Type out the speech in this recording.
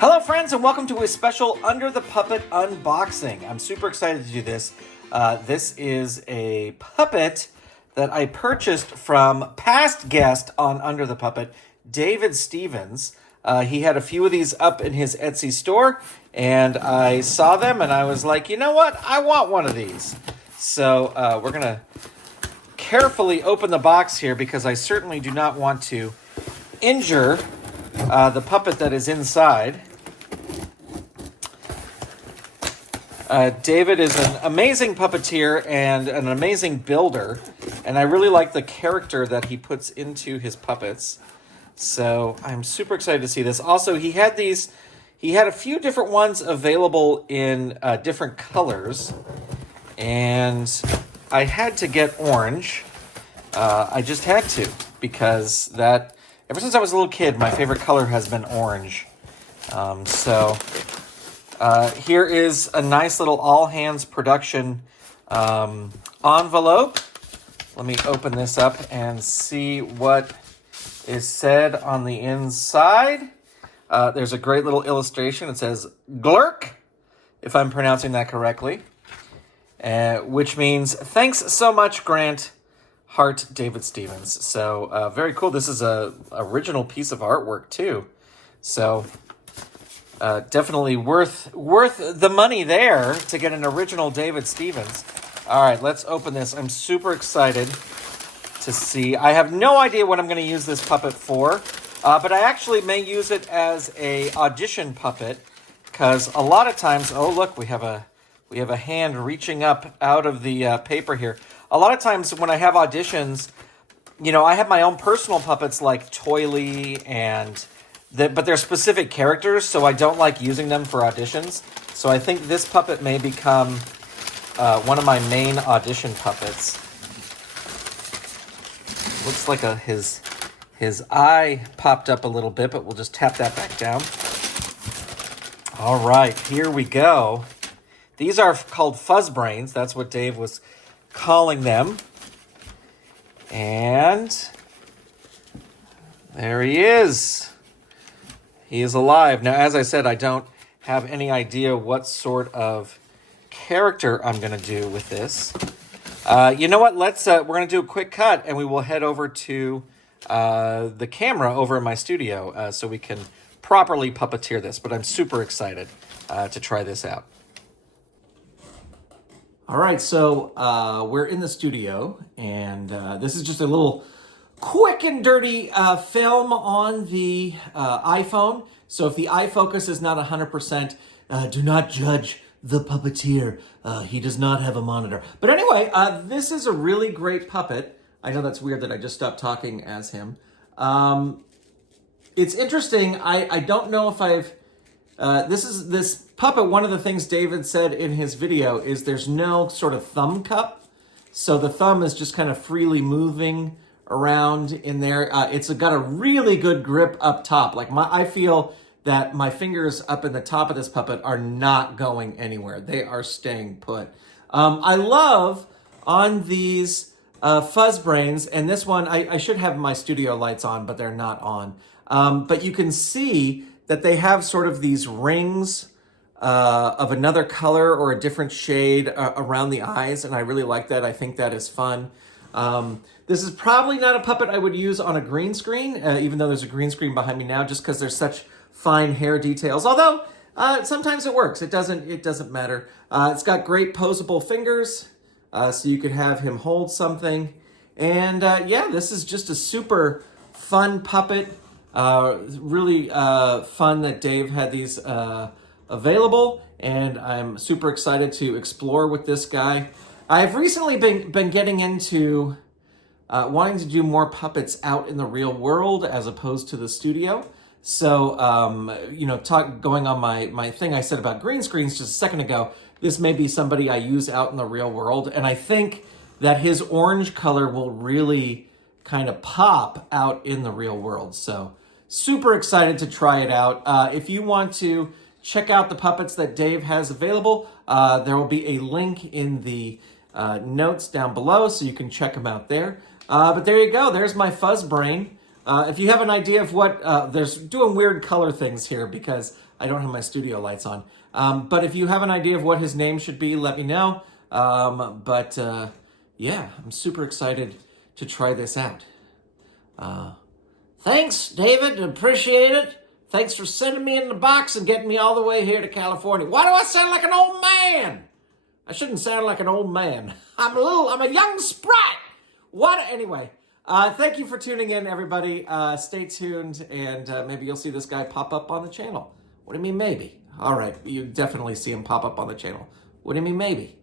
Hello friends and welcome to a special Under the Puppet unboxing. I'm super excited to do this. This is a puppet that I purchased from past guest on Under the Puppet, David Stevens. He had a few of these up in his Etsy store and I saw them and I was like, you know what? I want one of these. So we're going to carefully open the box here because I certainly do not want to injure the puppet that is inside. David is an amazing puppeteer and an amazing builder, and I really like the character that he puts into his puppets. So I'm super excited to see this. Also, he had a few different ones available in different colors, and I had to get orange. I just had to, because ever since I was a little kid, my favorite color has been orange. Here is a nice little all hands production envelope. Let me open this up and see what is said on the inside. There's a great little illustration. It says Glurk, if I'm pronouncing that correctly, which means thanks so much, Grant, Heart, David Stevens. So very cool. This is a original piece of artwork too. So definitely worth the money there to get an original David Stevens. All right, let's open this. I'm super excited to see. I have no idea what I'm going to use this puppet for, but I actually may use it as a audition puppet, because a lot of times, oh look, we have a hand reaching up out of the paper here. A lot of times when I have auditions, you know, I have my own personal puppets like Toily and but they're specific characters, so I don't like using them for auditions. So I think this puppet may become one of my main audition puppets. Looks like his eye popped up a little bit, but we'll just tap that back down. All right, here we go. These are called fuzz brains. That's what Dave was calling them. And there he is. He is alive. Now, as I said, I don't have any idea what sort of character I'm going to do with this. You know what? We're going to do a quick cut, and we will head over to the camera over in my studio so we can properly puppeteer this. But I'm super excited to try this out. All right, so we're in the studio, and this is just a little quick and dirty film on the iPhone. So if the eye focus is not 100%, do not judge the puppeteer. He does not have a monitor. But anyway, this is a really great puppet. I know that's weird that I just stopped talking as him. It's interesting. I don't know if I've... this puppet, one of the things David said in his video is there's no sort of thumb cup. So the thumb is just kind of freely moving around in there. It's got a really good grip up top. Like I feel that my fingers up in the top of this puppet are not going anywhere. They are staying put. I love on these fuzz brains, and this one, I should have my studio lights on, but they're not on. But you can see that they have sort of these rings of another color or a different shade around the eyes, and I really like that. I think that is fun. This is probably not a puppet I would use on a green screen, even though there's a green screen behind me now, just because there's such fine hair details. Although, sometimes it works. It doesn't matter. It's got great posable fingers, so you could have him hold something. And yeah, this is just a super fun puppet. Really fun that Dave had these available, and I'm super excited to explore with this guy. I've recently been getting into wanting to do more puppets out in the real world as opposed to the studio. So, you know, going on my thing I said about green screens just a second ago, this may be somebody I use out in the real world. And I think that his orange color will really kind of pop out in the real world. So super excited to try it out. If you want to check out the puppets that Dave has available, there will be a link in the notes down below so you can check them out there. But there you go. There's my fuzz brain. If you have an idea of what, there's doing weird color things here because I don't have my studio lights on. But if you have an idea of what his name should be, let me know. Yeah, I'm super excited to try this out. Thanks, David. Appreciate it. Thanks for sending me in the box and getting me all the way here to California. Why do I sound like an old man? I shouldn't sound like an old man. I'm a young sprite. Anyway, thank you for tuning in, everybody. Stay tuned, and maybe you'll see this guy pop up on the channel. What do you mean, maybe? All right, you definitely see him pop up on the channel. What do you mean, maybe?